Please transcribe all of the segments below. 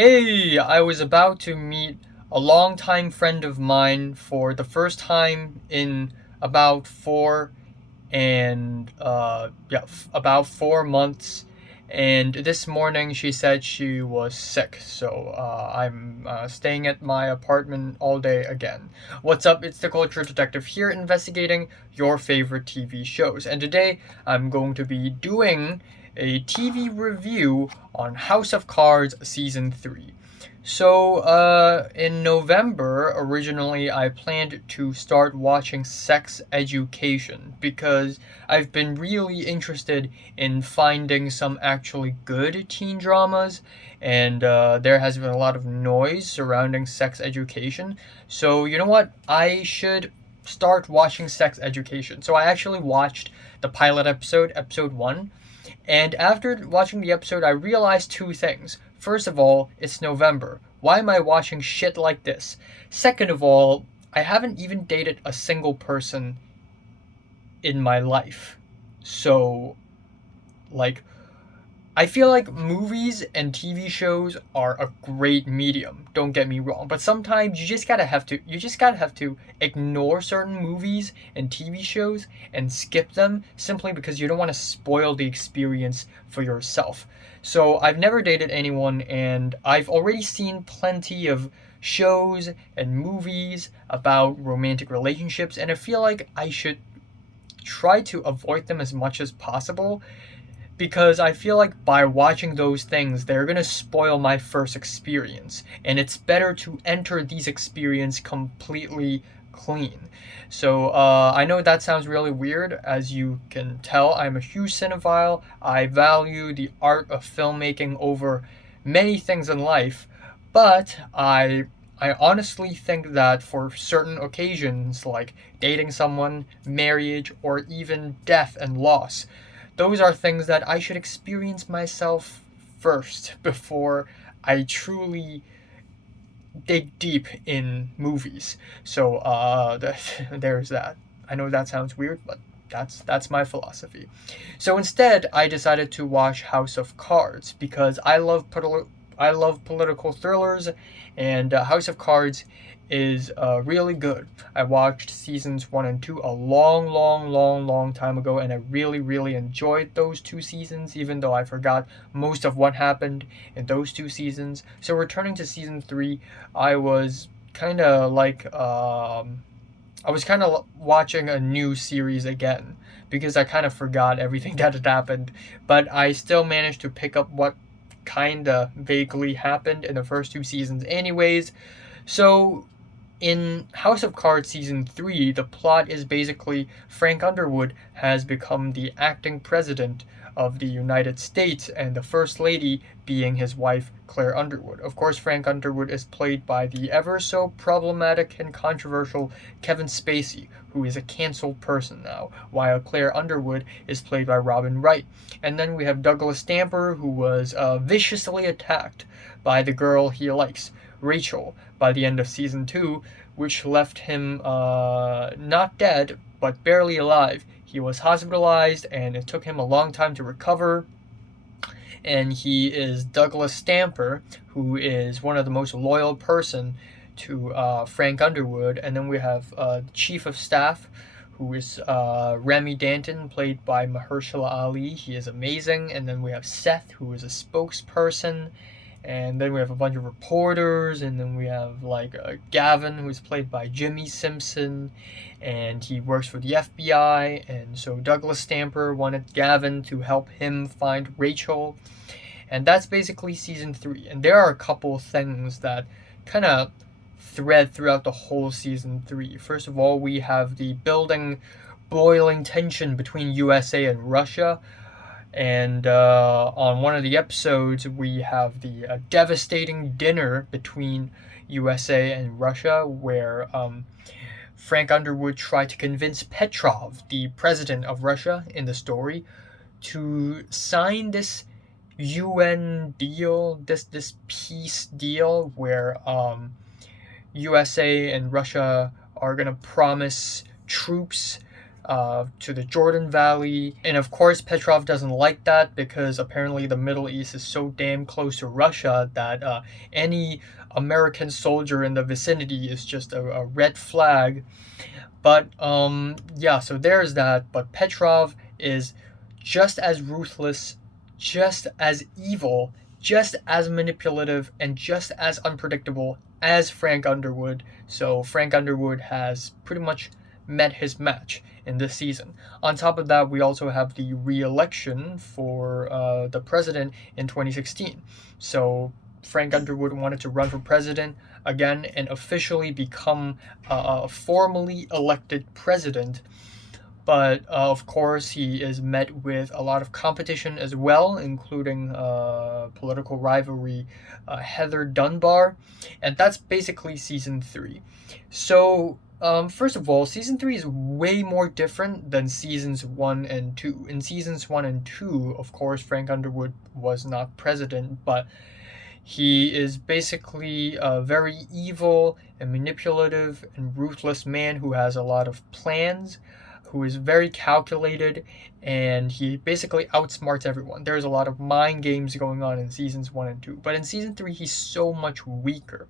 Hey, I was about to meet a longtime friend of mine for the first time in about about 4 months. And this morning she said she was sick, so I'm staying at my apartment all day again. What's up? It's the Culture Detective here, investigating your favorite TV shows. And today I'm going to be doing a TV review on House of Cards Season 3. In November, originally, I planned to start watching Sex Education because I've been really interested in finding some actually good teen dramas, and there has been a lot of noise surrounding Sex Education. So, you know what? I should start watching Sex Education. So, I actually watched the pilot episode, episode 1, and after watching the episode, I realized two things. First of all, it's November. Why am I watching shit like this? Second of all, I haven't even dated a single person in my life. So, like, I feel like movies and TV shows are a great medium. Don't get me wrong, but sometimes you just gotta have to ignore certain movies and TV shows and skip them simply because you don't want to spoil the experience for yourself. So I've never dated anyone, and I've already seen plenty of shows and movies about romantic relationships, and I feel like I should try to avoid them as much as possible because I feel like by watching those things, they're gonna spoil my first experience, and it's better to enter these experience completely clean. So I know that sounds really weird. As you can tell, I'm a huge cinephile. I value the art of filmmaking over many things in life, but I honestly think that for certain occasions, like dating someone, marriage, or even death and loss, those are things that I should experience myself first before I truly dig deep in movies. So there's that. I know that sounds weird, but that's my philosophy. So instead, I decided to watch House of Cards because I love political thrillers, and House of Cards is really good. I watched seasons 1 and 2 a long time ago, and I really enjoyed those two seasons, even though I forgot most of what happened in those two seasons. So returning to season 3, I was kind of watching a new series again because I kind of forgot everything that had happened, but I still managed to pick up what kind of vaguely happened in the first two seasons, anyways. So in House of Cards season 3, the plot is basically Frank Underwood has become the acting president of the United States, and the First Lady being his wife, Claire Underwood. Of course, Frank Underwood is played by the ever so problematic and controversial Kevin Spacey, who is a cancelled person now, while Claire Underwood is played by Robin Wright. And then we have Douglas Stamper, who was viciously attacked by the girl he likes, Rachel, by the end of season 2, which left him not dead, but barely alive. He was hospitalized, and it took him a long time to recover. And he is Douglas Stamper, who is one of the most loyal person to Frank Underwood. And then we have Chief of Staff, who is Remy Danton, played by Mahershala Ali. He is amazing. And then we have Seth, who is a spokesperson. And then we have a bunch of reporters, and then we have Gavin, who's played by Jimmy Simpson, and he works for the FBI. And so Douglas Stamper wanted Gavin to help him find Rachel, and that's basically season 3. And there are a couple of things that kind of thread throughout the whole season 3. First of all, we have the building, boiling tension between USA and Russia. And on one of the episodes, we have the devastating dinner between USA and Russia, where Frank Underwood tried to convince Petrov, the president of Russia in the story, to sign this UN deal, this peace deal, where USA and Russia are gonna promise troops to the Jordan Valley. And of course, Petrov doesn't like that because apparently the Middle East is so damn close to Russia that any American soldier in the vicinity is just a red flag. But yeah, so there's that. But Petrov is just as ruthless, just as evil, just as manipulative, and just as unpredictable as Frank Underwood. So Frank Underwood has pretty much met his match in this season. On top of that, we also have the re-election for the president in 2016. So Frank Underwood wanted to run for president again and officially become a formally elected president. But of course, he is met with a lot of competition as well, including political rivalry Heather Dunbar. And that's basically season 3. So, first of all, season 3 is way more different than seasons 1 and 2. In seasons 1 and 2, of course, Frank Underwood was not president, but he is basically a very evil and manipulative and ruthless man who has a lot of plans, who is very calculated, and he basically outsmarts everyone. There's a lot of mind games going on in seasons 1 and 2, but in season 3, he's so much weaker.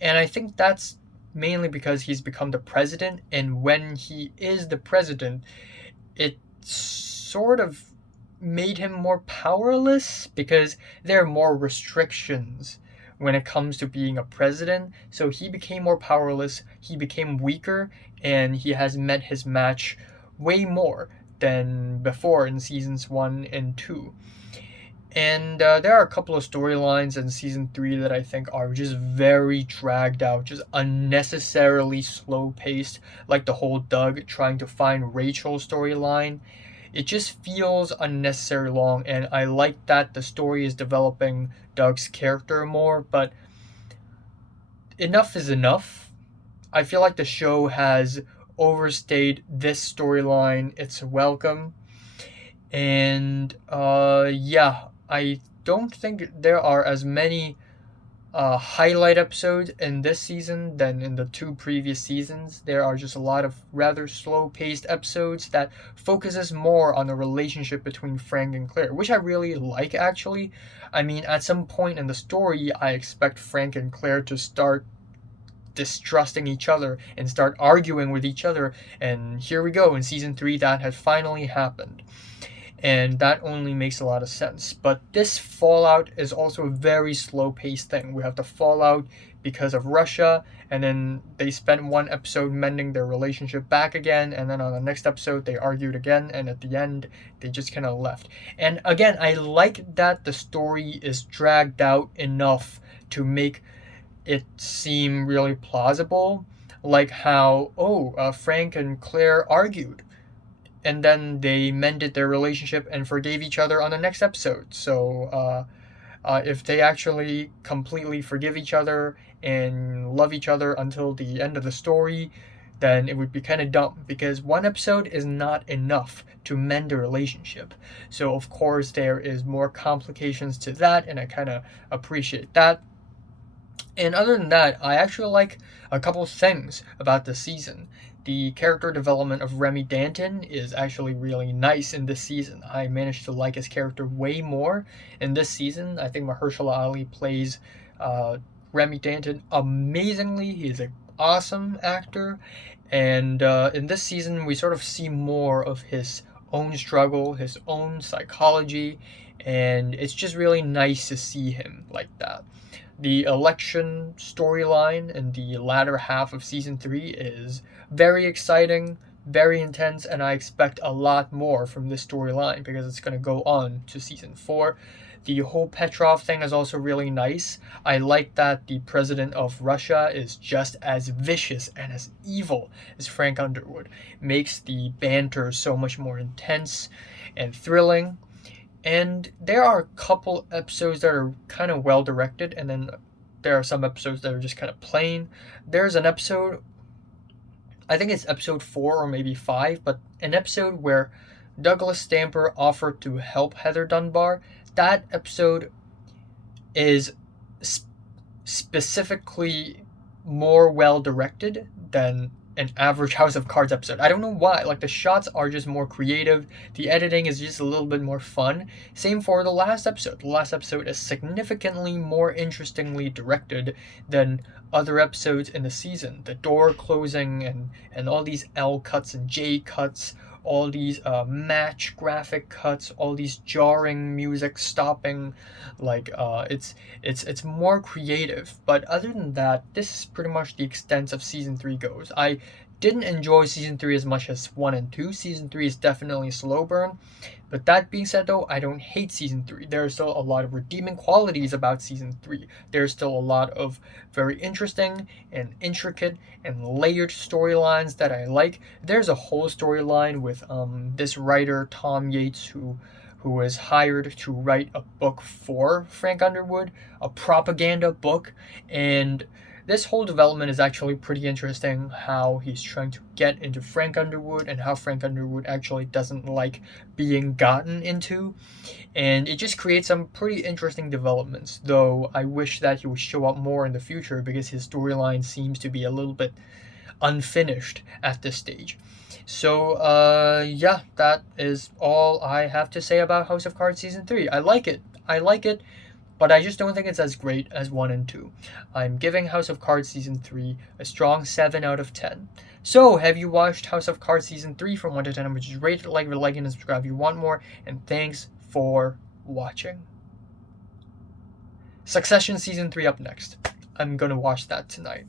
And I think that's mainly because he's become the president, and when he is the president, it sort of made him more powerless because there are more restrictions when it comes to being a president. So he became more powerless, he became weaker, and he has met his match way more than before in seasons 1 and 2. And there are a couple of storylines in season 3 that I think are just very dragged out, just unnecessarily slow paced, like the whole Doug trying to find Rachel storyline. It just feels unnecessarily long, and I like that the story is developing Doug's character more, but enough is enough. I feel like the show has overstayed this storyline its welcome. And yeah, I don't think there are as many highlight episodes in this season than in the 2 previous seasons. There are just a lot of rather slow-paced episodes that focuses more on the relationship between Frank and Claire, which I really like, actually. I mean, at some point in the story, I expect Frank and Claire to start distrusting each other and start arguing with each other, and here we go, in season 3 that has finally happened. And that only makes a lot of sense. But this fallout is also a very slow-paced thing. We have the fallout because of Russia, and then they spent one episode mending their relationship back again, and then on the next episode they argued again, and at the end they just kind of left. And again, I like that the story is dragged out enough to make it seem really plausible, like how, Frank and Claire argued, and then they mended their relationship and forgave each other on the next episode. So if they actually completely forgive each other and love each other until the end of the story, then it would be kind of dumb, because one episode is not enough to mend a relationship. So of course there is more complications to that, and I kind of appreciate that. And other than that, I actually like a couple things about the season. The character development of Remy Danton is actually really nice in this season. I managed to like his character way more in this season. I think Mahershala Ali plays Remy Danton amazingly. He's an awesome actor. And in this season, we sort of see more of his own struggle, his own psychology, and it's just really nice to see him like that. The election storyline in the latter half of season 3 is very exciting, very intense, and I expect a lot more from this storyline because it's going to go on to season 4. The whole Petrov thing is also really nice. I like that the president of Russia is just as vicious and as evil as Frank Underwood. Makes the banter so much more intense and thrilling. And there are a couple episodes that are kind of well directed, and then there are some episodes that are just kind of plain. There's an episode, I think it's episode 4 or maybe 5, but an episode where Douglas Stamper offered to help Heather Dunbar. That episode is specifically more well directed than an average House of Cards episode. I don't know why. Like, the shots are just more creative. The editing is just a little bit more fun. Same for the last episode. The last episode is significantly more interestingly directed than other episodes in the season. The door closing and all these L cuts and J cuts, all these match graphic cuts, all these jarring music stopping, like it's more creative. But other than that, this is pretty much the extent of season 3 goes. I didn't enjoy season 3 as much as 1 and 2. Season 3 is definitely a slow burn. But that being said, though, I don't hate season 3. There are still a lot of redeeming qualities about season 3. There's still a lot of very interesting and intricate and layered storylines that I like. There's a whole storyline with this writer, Tom Yates, who was hired to write a book for Frank Underwood, a propaganda book, and this whole development is actually pretty interesting, how he's trying to get into Frank Underwood and how Frank Underwood actually doesn't like being gotten into. And it just creates some pretty interesting developments, though I wish that he would show up more in the future because his storyline seems to be a little bit unfinished at this stage. So, yeah, that is all I have to say about House of Cards Season 3. I like it. But I just don't think it's as great as 1 and 2. I'm giving House of Cards Season 3 a strong 7 out of 10. So, have you watched House of Cards Season 3 from 1 to 10? Which is rate it, like, and subscribe if you want more. And thanks for watching. Succession Season 3 up next. I'm gonna watch that tonight.